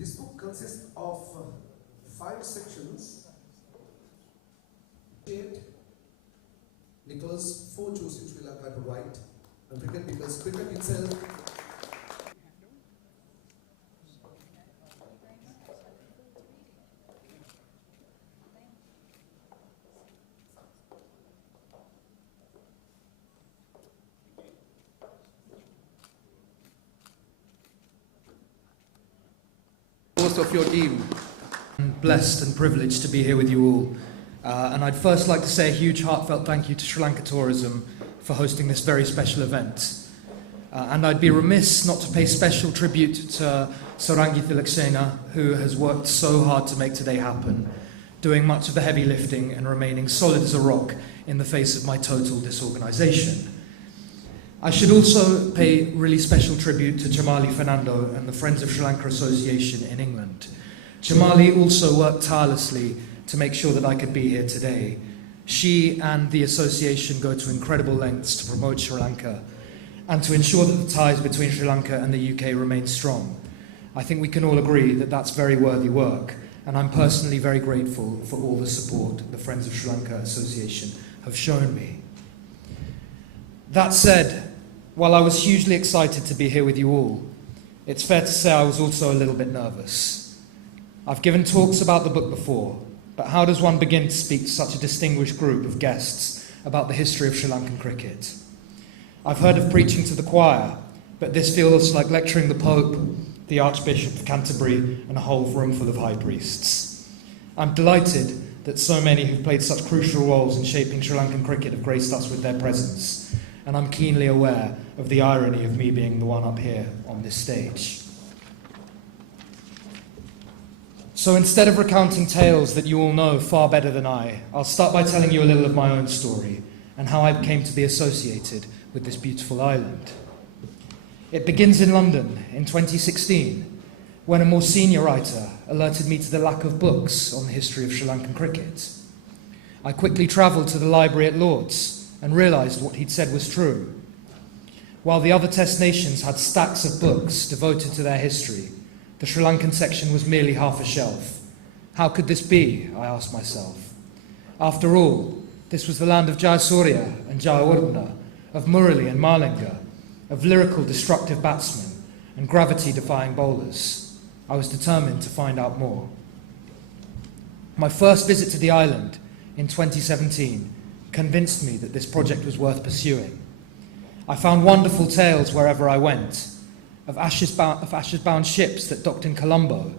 This book consists of 5 sections, because 4 choose in Sri Lanka to write, and cricket because cricket itself. Of your team. I'm blessed and privileged to be here with you all. And I'd first like to say a huge heartfelt thank you to Sri Lanka Tourism for hosting this very special event. And I'd be remiss not to pay special tribute to Sarangi Thilaksena, who has worked so hard to make today happen, doing much of the heavy lifting and remaining solid as a rock in the face of my total disorganisation. I should also pay really special tribute to Chamali Fernando and the Friends of Sri Lanka Association in England. Chamali also worked tirelessly to make sure that I could be here today. She and the association go to incredible lengths to promote Sri Lanka and to ensure that the ties between Sri Lanka and the UK remain strong. I think we can all agree that that's very worthy work, and I'm personally very grateful for all the support the Friends of Sri Lanka Association have shown me. That said, while I was hugely excited to be here with you all, it's fair to say I was also a little bit nervous. I've given talks about the book before, but how does one begin to speak to such a distinguished group of guests about the history of Sri Lankan cricket? I've heard of preaching to the choir, but this feels like lecturing the Pope, the Archbishop of Canterbury, and a whole room full of high priests. I'm delighted that so many who've played such crucial roles in shaping Sri Lankan cricket have graced us with their presence. And I'm keenly aware of the irony of me being the one up here on this stage. So instead of recounting tales that you all know far better than I'll start by telling you a little of my own story and how I came to be associated with this beautiful island. It begins in London in 2016, when a more senior writer alerted me to the lack of books on the history of Sri Lankan cricket. I quickly travelled to the library at Lord's and realised what he'd said was true. While the other Test nations had stacks of books devoted to their history, the Sri Lankan section was merely half a shelf. How could this be, I asked myself. After all, this was the land of Jayasuriya and Jayawardena, of Murali and Malinga, of lyrical destructive batsmen and gravity-defying bowlers. I was determined to find out more. My first visit to the island in 2017 convinced me that this project was worth pursuing. I found wonderful tales wherever I went, of ashes-bound ships that docked in Colombo,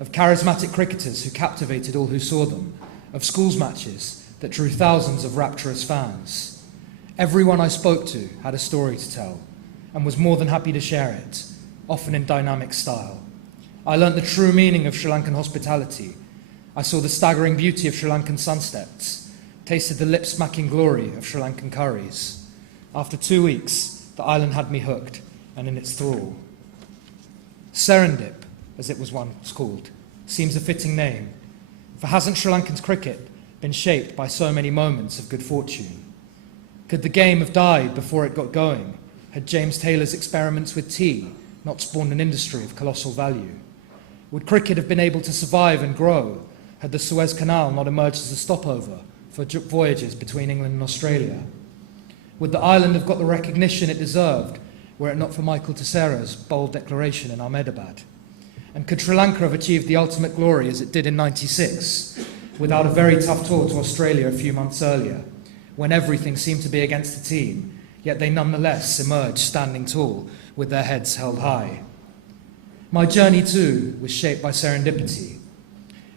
of charismatic cricketers who captivated all who saw them, of schools matches that drew thousands of rapturous fans. Everyone I spoke to had a story to tell and was more than happy to share it, often in dynamic style. I learnt the true meaning of Sri Lankan hospitality. I saw the staggering beauty of Sri Lankan sunsets, tasted the lip-smacking glory of Sri Lankan curries. After 2 weeks, the island had me hooked and in its thrall. Serendip, as it was once called, seems a fitting name, for hasn't Sri Lankan's cricket been shaped by so many moments of good fortune? Could the game have died before it got going, had James Taylor's experiments with tea not spawned an industry of colossal value? Would cricket have been able to survive and grow, had the Suez Canal not emerged as a stopover for voyages between England and Australia? Would the island have got the recognition it deserved were it not for Michael Tissera's bold declaration in Ahmedabad? And could Sri Lanka have achieved the ultimate glory as it did in '96, without a very tough tour to Australia a few months earlier, when everything seemed to be against the team, yet they nonetheless emerged standing tall with their heads held high? My journey too was shaped by serendipity.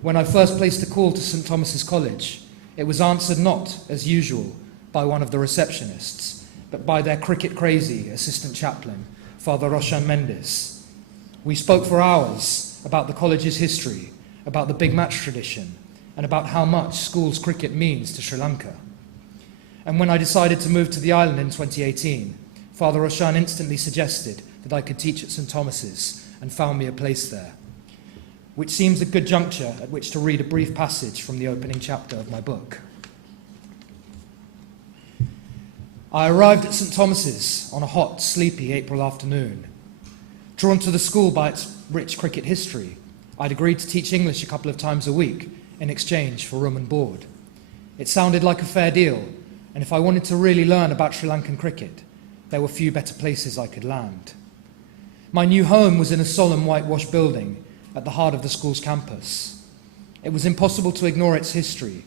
When I first placed a call to St Thomas's College, it was answered not, as usual, by one of the receptionists, but by their cricket-crazy assistant chaplain, Father Roshan Mendes. We spoke for hours about the college's history, about the big match tradition, and about how much schools cricket means to Sri Lanka. And when I decided to move to the island in 2018, Father Roshan instantly suggested that I could teach at St Thomas's and found me a place there, which seems a good juncture at which to read a brief passage from the opening chapter of my book. I arrived at St Thomas's on a hot, sleepy April afternoon. Drawn to the school by its rich cricket history, I'd agreed to teach English a couple of times a week in exchange for room and board. It sounded like a fair deal, and if I wanted to really learn about Sri Lankan cricket, there were few better places I could land. My new home was in a solemn whitewashed building at the heart of the school's campus. It was impossible to ignore its history.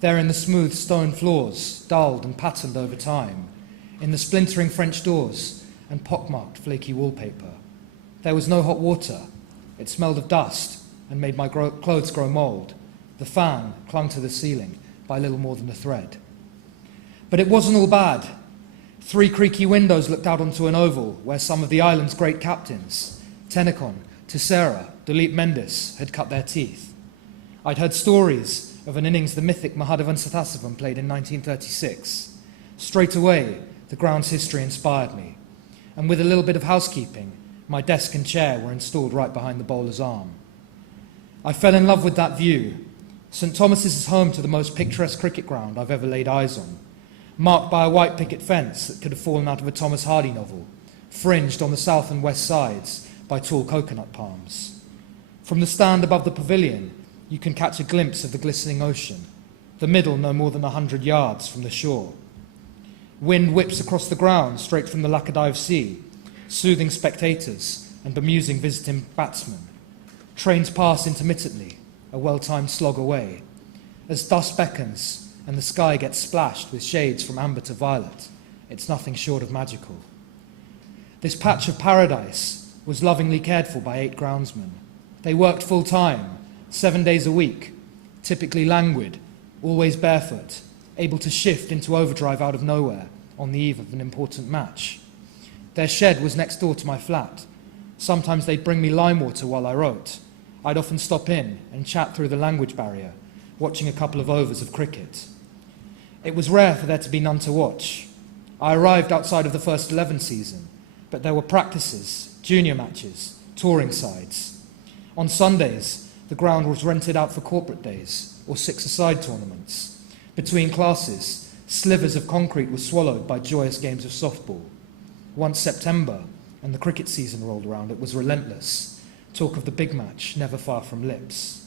There in the smooth stone floors, dulled and patterned over time, in the splintering French doors and pockmarked flaky wallpaper. There was no hot water. It smelled of dust and made my clothes grow mould. The fan clung to the ceiling by little more than a thread. But it wasn't all bad. 3 creaky windows looked out onto an oval where some of the island's great captains, Tennyson, Tissera, Duleep Mendes, had cut their teeth. I'd heard stories of an innings the mythic Mahadavan Sathasivam played in 1936. Straight away, the ground's history inspired me, and with a little bit of housekeeping, my desk and chair were installed right behind the bowler's arm. I fell in love with that view. St Thomas's is home to the most picturesque cricket ground I've ever laid eyes on, marked by a white picket fence that could have fallen out of a Thomas Hardy novel, fringed on the south and west sides by tall coconut palms. From the stand above the pavilion, you can catch a glimpse of the glistening ocean, the middle no more than 100 yards from the shore. Wind whips across the ground straight from the Laccadive Sea, soothing spectators and bemusing visiting batsmen. Trains pass intermittently, a well-timed slog away. As dusk beckons and the sky gets splashed with shades from amber to violet, it's nothing short of magical. This patch of paradise was lovingly cared for by 8 groundsmen. They worked full-time, 7 days a week, typically languid, always barefoot, able to shift into overdrive out of nowhere on the eve of an important match. Their shed was next door to my flat. Sometimes they'd bring me lime water while I wrote. I'd often stop in and chat through the language barrier, watching a couple of overs of cricket. It was rare for there to be none to watch. I arrived outside of the first 11 season, but there were practices, junior matches, touring sides. On Sundays, the ground was rented out for corporate days or 6-a-side tournaments. Between classes, slivers of concrete were swallowed by joyous games of softball. Once September and the cricket season rolled around, it was relentless. Talk of the big match never far from lips.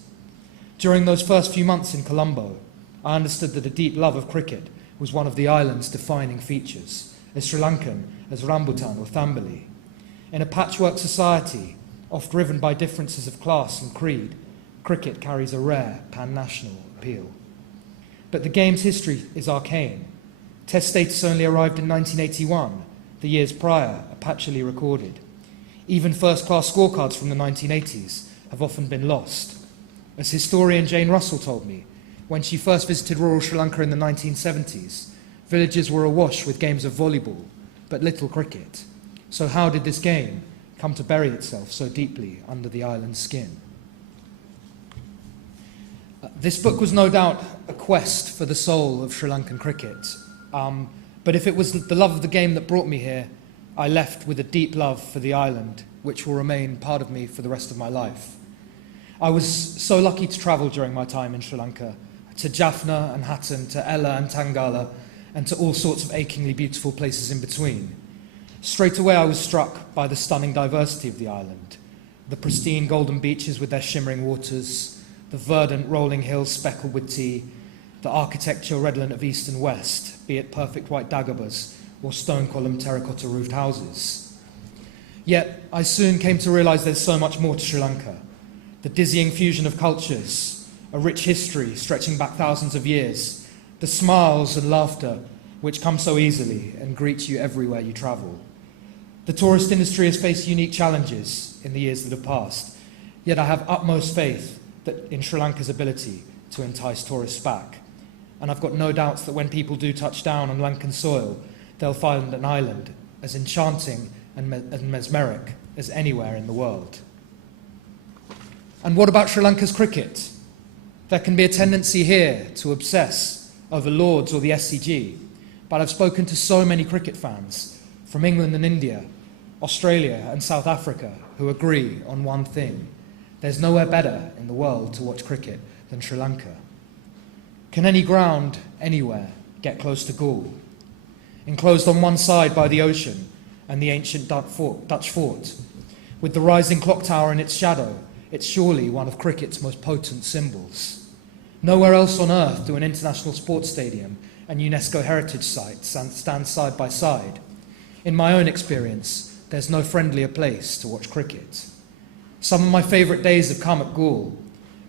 During those first few months in Colombo, I understood that a deep love of cricket was one of the island's defining features, as Sri Lankan as Rambutan or Thambali. In a patchwork society, oft riven by differences of class and creed, cricket carries a rare pan-national appeal. But the game's history is arcane. Test status only arrived in 1981, the years prior are patchily recorded. Even first-class scorecards from the 1980s have often been lost. As historian Jane Russell told me, when she first visited rural Sri Lanka in the 1970s, villages were awash with games of volleyball, but little cricket. So how did this game come to bury itself so deeply under the island's skin? This book was no doubt a quest for the soul of Sri Lankan cricket. But if it was the love of the game that brought me here, I left with a deep love for the island, which will remain part of me for the rest of my life. I was so lucky to travel during my time in Sri Lanka, to Jaffna and Hatton, to Ella and Tangala, and to all sorts of achingly beautiful places in between. Straight away I was struck by the stunning diversity of the island, the pristine golden beaches with their shimmering waters, the verdant rolling hills speckled with tea, the architecture redolent of east and west, be it perfect white dagobas or stone-column terracotta-roofed houses. Yet I soon came to realise there's so much more to Sri Lanka. The dizzying fusion of cultures, a rich history stretching back thousands of years, the smiles and laughter which come so easily and greet you everywhere you travel. The tourist industry has faced unique challenges in the years that have passed, yet I have utmost faith in Sri Lanka's ability to entice tourists back. And I've got no doubts that when people do touch down on Lankan soil, they'll find an island as enchanting and mesmeric as anywhere in the world. And what about Sri Lanka's cricket? There can be a tendency here to obsess over Lords or the SCG, but I've spoken to so many cricket fans from England and India, Australia and South Africa who agree on one thing. There's nowhere better in the world to watch cricket than Sri Lanka. Can any ground, anywhere, get close to Gaul? Enclosed on one side by the ocean and the ancient Dutch fort, with the rising clock tower in its shadow, it's surely one of cricket's most potent symbols. Nowhere else on earth do an international sports stadium and UNESCO heritage site stand side by side. In my own experience, there's no friendlier place to watch cricket. Some of my favourite days have come at Gaul,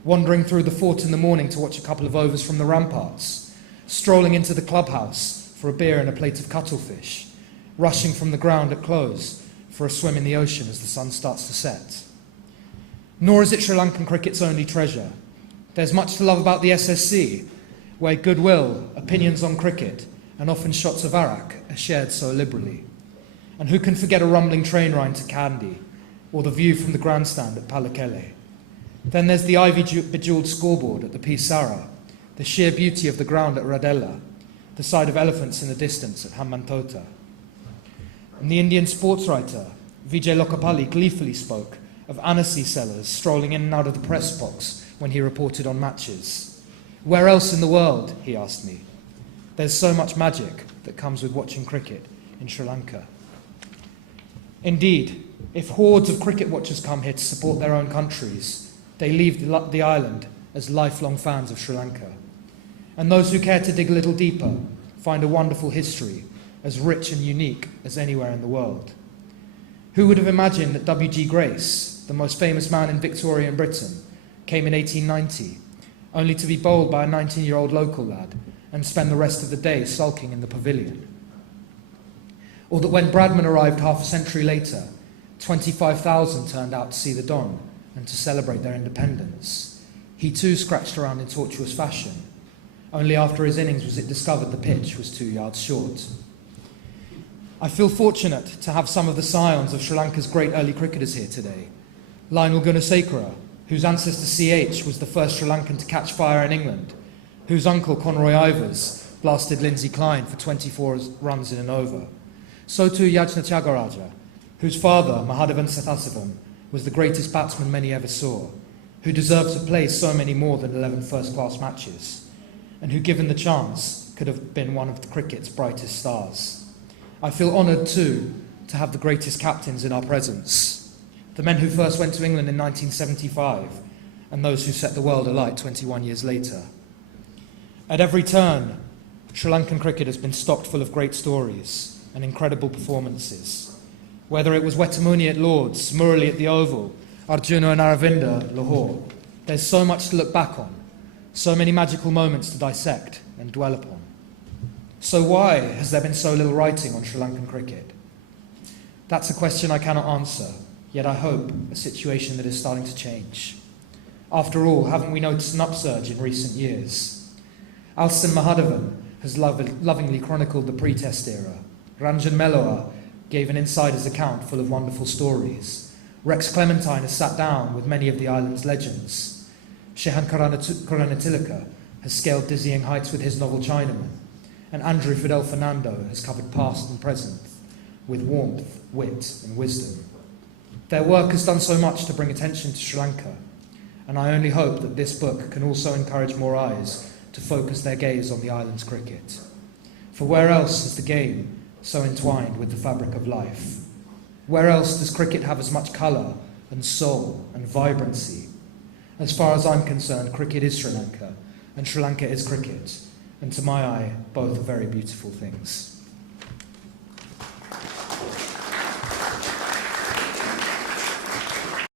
wandering through the fort in the morning to watch a couple of overs from the ramparts, strolling into the clubhouse for a beer and a plate of cuttlefish, rushing from the ground at close for a swim in the ocean as the sun starts to set. Nor is it Sri Lankan cricket's only treasure. There's much to love about the SSC, where goodwill, opinions on cricket, and often shots of arak are shared so liberally. And who can forget a rumbling train ride to Kandy, or the view from the grandstand at Pallekele? Then there's the ivy-bejeweled scoreboard at the Pisara, the sheer beauty of the ground at Radella, the sight of elephants in the distance at Hambantota. And the Indian sports writer, Vijay Lokapalli, gleefully spoke of Anasi sellers strolling in and out of the press box when he reported on matches. Where else in the world, he asked me? There's so much magic that comes with watching cricket in Sri Lanka. Indeed, if hordes of cricket watchers come here to support their own countries, they leave the island as lifelong fans of Sri Lanka. And those who care to dig a little deeper find a wonderful history as rich and unique as anywhere in the world. Who would have imagined that W.G. Grace, the most famous man in Victorian Britain, came in 1890, only to be bowled by a 19-year-old local lad and spend the rest of the day sulking in the pavilion? Or that when Bradman arrived half a century later, 25,000 turned out to see the Don and to celebrate their independence. He too scratched around in tortuous fashion. Only after his innings was it discovered the pitch was 2 yards short. I feel fortunate to have some of the scions of Sri Lanka's great early cricketers here today. Lionel Gunasekara, whose ancestor CH was the first Sri Lankan to catch fire in England, whose uncle Conroy Ivers blasted Lindsay Klein for 24 runs in an over. So too Yajna Tyagaraja, whose father, Mahadevan Sathasivan, was the greatest batsman many ever saw, who deserved to play so many more than 11 first-class matches, and who, given the chance, could have been one of cricket's brightest stars. I feel honoured, too, to have the greatest captains in our presence, the men who first went to England in 1975, and those who set the world alight 21 years later. At every turn, Sri Lankan cricket has been stocked full of great stories and incredible performances. Whether it was Wetamuni at Lord's, Murali at the Oval, Arjuna and Aravinda, Lahore, there's so much to look back on, so many magical moments to dissect and dwell upon. So why has there been so little writing on Sri Lankan cricket? That's a question I cannot answer, yet I hope a situation that is starting to change. After all, haven't we noticed an upsurge in recent years? Alston Mahadevan has lovingly chronicled the pre-test era. Ranjan Meloa gave an insider's account full of wonderful stories. Rex Clementine has sat down with many of the island's legends. Shehan Karanatilaka has scaled dizzying heights with his novel Chinaman. And Andrew Fidel Fernando has covered past and present with warmth, wit and wisdom. Their work has done so much to bring attention to Sri Lanka, and I only hope that this book can also encourage more eyes to focus their gaze on the island's cricket. For where else is the game so entwined with the fabric of life? Where else does cricket have as much colour and soul and vibrancy? As far as I'm concerned, cricket is Sri Lanka, and Sri Lanka is cricket. And to my eye, both are very beautiful things.